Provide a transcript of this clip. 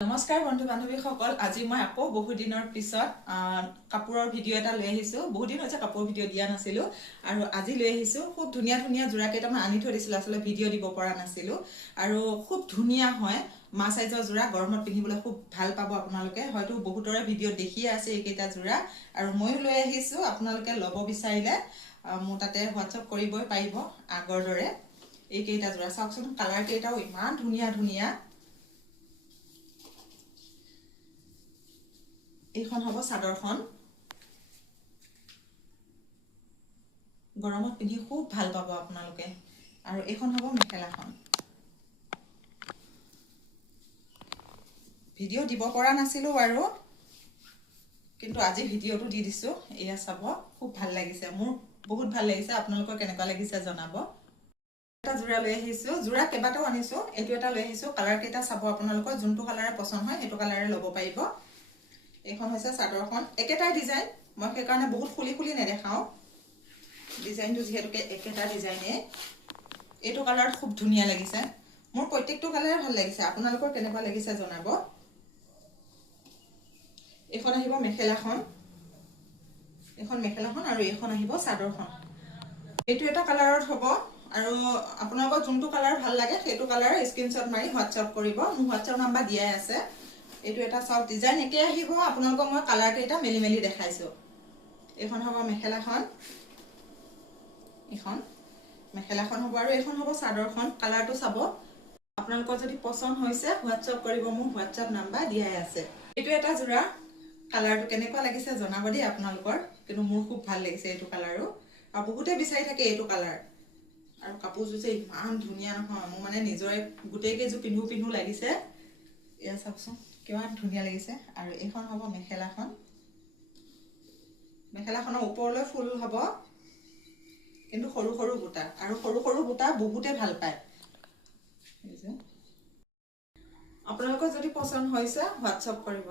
নমস্কাৰ বন্ধু বান্ধৱীসকল, আজি মই আকৌ বহু দিনৰ পিছত কাপোৰৰ ভিডিঅ' এটা লৈ আহিছোঁ। বহুত দিন হৈছে কাপোৰৰ ভিডিঅ' দিয়া নাছিলোঁ আৰু আজি লৈ আহিছোঁ। খুব ধুনীয়া ধুনীয়া যোৰা কেইটামান আনি থৈ দিছিলোঁ, আচলতে ভিডিঅ' দিব পৰা নাছিলোঁ আৰু খুব ধুনীয়া হয়। মা চাইজৰ যোৰা গৰমত পিন্ধিবলৈ খুব ভাল পাব আপোনালোকে। হয়তো বহুতৰে ভিডিঅ' দেখিয়ে আছে এইকেইটা যোৰা আৰু ময়ো লৈ আহিছোঁ। আপোনালোকে ল'ব বিচাৰিলে মোৰ তাতে হোৱাটছআপ কৰিবই পাৰিব আগৰ দৰে। এইকেইটা যোৰা চাওকচোন, কালাৰ কেইটাও ইমান ধুনীয়া ধুনীয়া। এইখন হ'ব চাদৰখন। গৰমত পিন্ধি খুব ভাল পাব আপোনালোকে। আৰু এইখন হ'ব মেখেলাখন। ভিডিঅ' দিব পৰা নাছিলোঁ বাৰু, কিন্তু আজি ভিডিঅ'টো দি দিছোঁ। এয়া চাব, খুব ভাল লাগিছে, মোৰ বহুত ভাল লাগিছে। আপোনালোকৰ কেনেকুৱা লাগিছে জনাব। এটা যোৰা লৈ আহিছোঁ, যোৰা কেইবাটাও আনিছোঁ। এইটো এটা লৈ আহিছোঁ। কালাৰ কেইটা চাব আপোনালোকৰ, যোনটো কালাৰে পচন্দ হয় সেইটো কালাৰে ল'ব পাৰিব। এইখন হৈছে চাদৰখন, একেটাই ডিজাইন। মই সেইকাৰণে বহুত খুলি খুলি নেদেখাওঁ, ডিজাইনটো যিহেতুকে একেটা ডিজাইনে। এইটো কালাৰ খুব ধুনীয়া লাগিছে, মোৰ প্ৰত্যেকটো কালাৰে ভাল লাগিছে। আপোনালোকৰ কেনেকুৱা লাগিছে জনাব। এইখন আহিব মেখেলাখন, এইখন মেখেলাখন আৰু এইখন আহিব চাদৰখন। এইটো এটা কালাৰত হ'ব আৰু আপোনালোকৰ যোনটো কালাৰ ভাল লাগে সেইটো কালাৰ স্ক্ৰীনশ্বট মাৰি হোৱাটছআপ কৰিব। মোৰ হোৱাটছআপ নাম্বাৰ দিয়াই আছে। এইটো এটা চাওক, ডিজাইন একে আহিব। আপোনালোকক মই কালাৰ কেইটা মেলি মেলি দেখাইছোঁ। এইখন হ'ব মেখেলাখন, এইখন মেখেলাখন হ'ব আৰু এইখন হ'ব চাদৰখন। কালাৰটো চাব। আপোনালোকৰ যদি পচন্দ হৈছে হোৱাটছআপ কৰিব, মোৰ হোৱাটছআপ নাম্বাৰ দিয়াই আছে। এইটো এটা যোৰা, কালাৰটো কেনেকুৱা লাগিছে জনাব দেই আপোনালোকৰ, কিন্তু মোৰ খুব ভাল লাগিছে এইটো কালাৰো। আৰু বহুতে বিচাৰি থাকে এইটো কালাৰ। আৰু কাপোৰযোৰ যে ইমান ধুনীয়া নহয়, মোৰ মানে নিজৰে গোটেই কেইযোৰ পিন্ধো পিন্ধো লাগিছে। এয়া চাওকচোন কিমান ধুনীয়া লাগিছে। আৰু এইখন হ'ব মেখেলাখন, মেখেলাখনৰ ওপৰলৈ ফুল হ'ব, কিন্তু সৰু সৰু বুটা, আৰু সৰু সৰু বুটা বহুতে ভাল পায়। আপোনালোকৰ যদি পচন্দ হৈছে হোৱাটছআপ কৰিব।